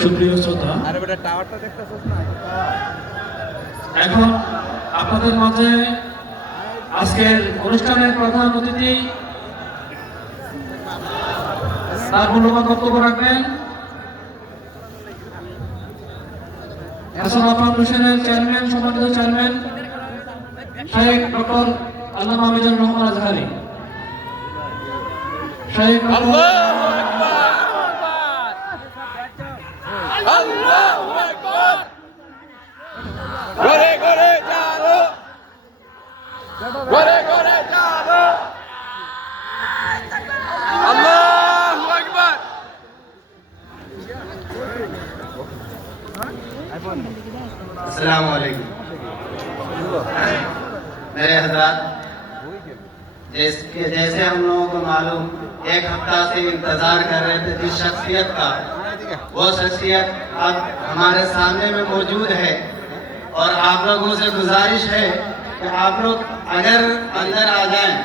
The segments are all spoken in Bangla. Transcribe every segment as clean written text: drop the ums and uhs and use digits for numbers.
সুপ্রিয় শ্রোতা, এখন আপনাদের মাঝে আজকের অনুষ্ঠানের প্রধান অতিথি তার মূল্যবান বক্তব্য রাখবেন হাসান আফান হোসেনের চেয়ারম্যান, সম্মানিত চেয়ারম্যান শেখ ডক্টর আল্লামা মিজানুর রহমান আজহারী। শেখ আল্লাহু আকবার। ঘরে ঘরে চলো, ঘরে ঘরে চলো। আল্লাহু আকবার। अस्सलामु अलैकुम। मेरे हज़रात, जैसे हम लोगों को मालूम, एक हफ्ता से इंतजार कर रहे थे जिस शख्सियत का, वो शख्सियत अब हमारे सामने में मौजूद है। और आप लोगों से गुजारिश है कि आप लोग अगर अंदर आ जाएं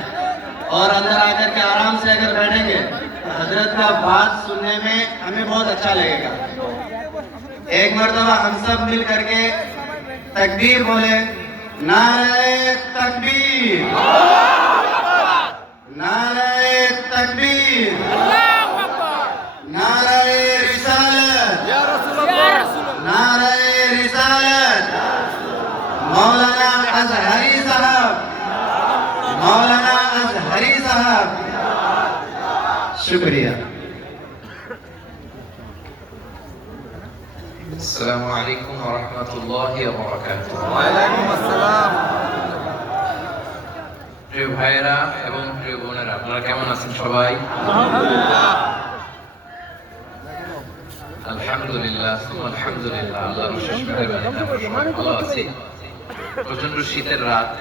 और अंदर आकर के आराम से अगर बैठेंगे तो हजरत का बात सुनने में हमें बहुत अच्छा लगेगा। एक मर्तबा हम सब मिल करके तकबीर बोले, नारे तकबीर, नारे तकबीर, नारे रिसालत, नारे रिसालत। मौलाना अजहरी साहब, मौलाना अजहरी साहब, शुक्रिया। আসসালামু আলাইকুম ওয়া রাহমাতুল্লাহি ওয়া বারাকাতুহু। ওয়ালাইকুম আসসালাম। প্রিয় ভাইয়েরা এবং প্রিয় বোনেরা, আপনারা কেমন আছেন সবাই? আলহামদুলিল্লাহ, আলহামদুলিল্লাহ, আল্লাহর অশেষ মেহেরবানিতে আমরা সবাই ভালো আছি। প্রচন্ড শীতের রাত,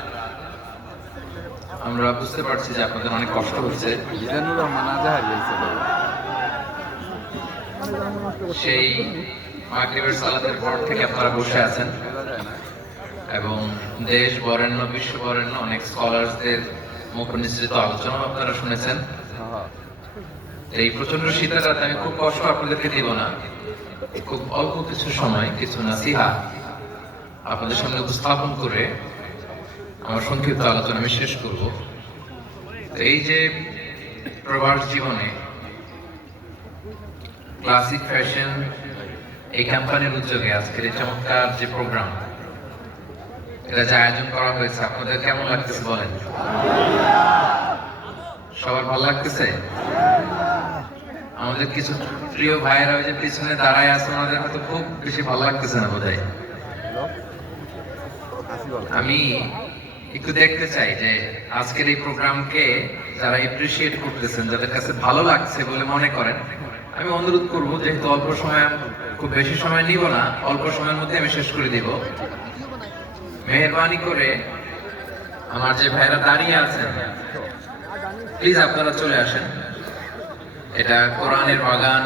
আমরা বুঝতে পারছি যে আপনাদের অনেক কষ্ট হচ্ছে। মিজানুর রহমান আজহারী আইছে ভাই। সেই মাগরিবের সালাতের পর থেকে আপনারা বসে আছেন এবং দেশ বরেণ্য, বিশ্ব বরেণ্য অনেক স্কলারসদের মুখ নিঃসৃত আলোচনা আপনারা শুনেছেন। এই প্রচন্ড শীতের রাতে আমি খুব কষ্ট আপনাদেরকে দিব না, খুব অল্প কিছু সময় কিছু নাসিহা আপনাদের সামনে উপস্থাপন করে আমার সংক্ষিপ্ত আলোচনা আমি শেষ করব। এই যে প্রবাস জীবনে ক্লাসিক ফ্যাশন এই কোম্পানির উদ্যোগে আজকের এই চমৎকার যে প্রোগ্রাম, এটা যে আয়োজন করা হয়েছে, আপনাদের কেমন লাগতেছে বলেন? সবার ভালো লাগতেছে? আমাদের কিছু প্রিয় ভাইয়েরা ওই যে পিছনে দাঁড়ায় আছে, ওনাদের হয়তো খুব বেশি ভালো লাগতেছে না বোধহয়। আমি একটু দেখতে চাই যে আজকের এই প্রোগ্রামকে যারা এপ্রিসিয়েট করতেছেন, যাদের কাছে ভালো লাগছে বলে মনে করেন, আমি অনুরোধ করবো, যেহেতু অল্প সময়, খুব বেশি সময় নিব না, অল্প সময়ের মধ্যে আমি শেষ করে দিব, মেহেরবানি করে আমার যে ভাইরা দাঁড়িয়ে আছেন প্লিজ আপনারা চলে আসেন। এটা কোরআনের বাগান।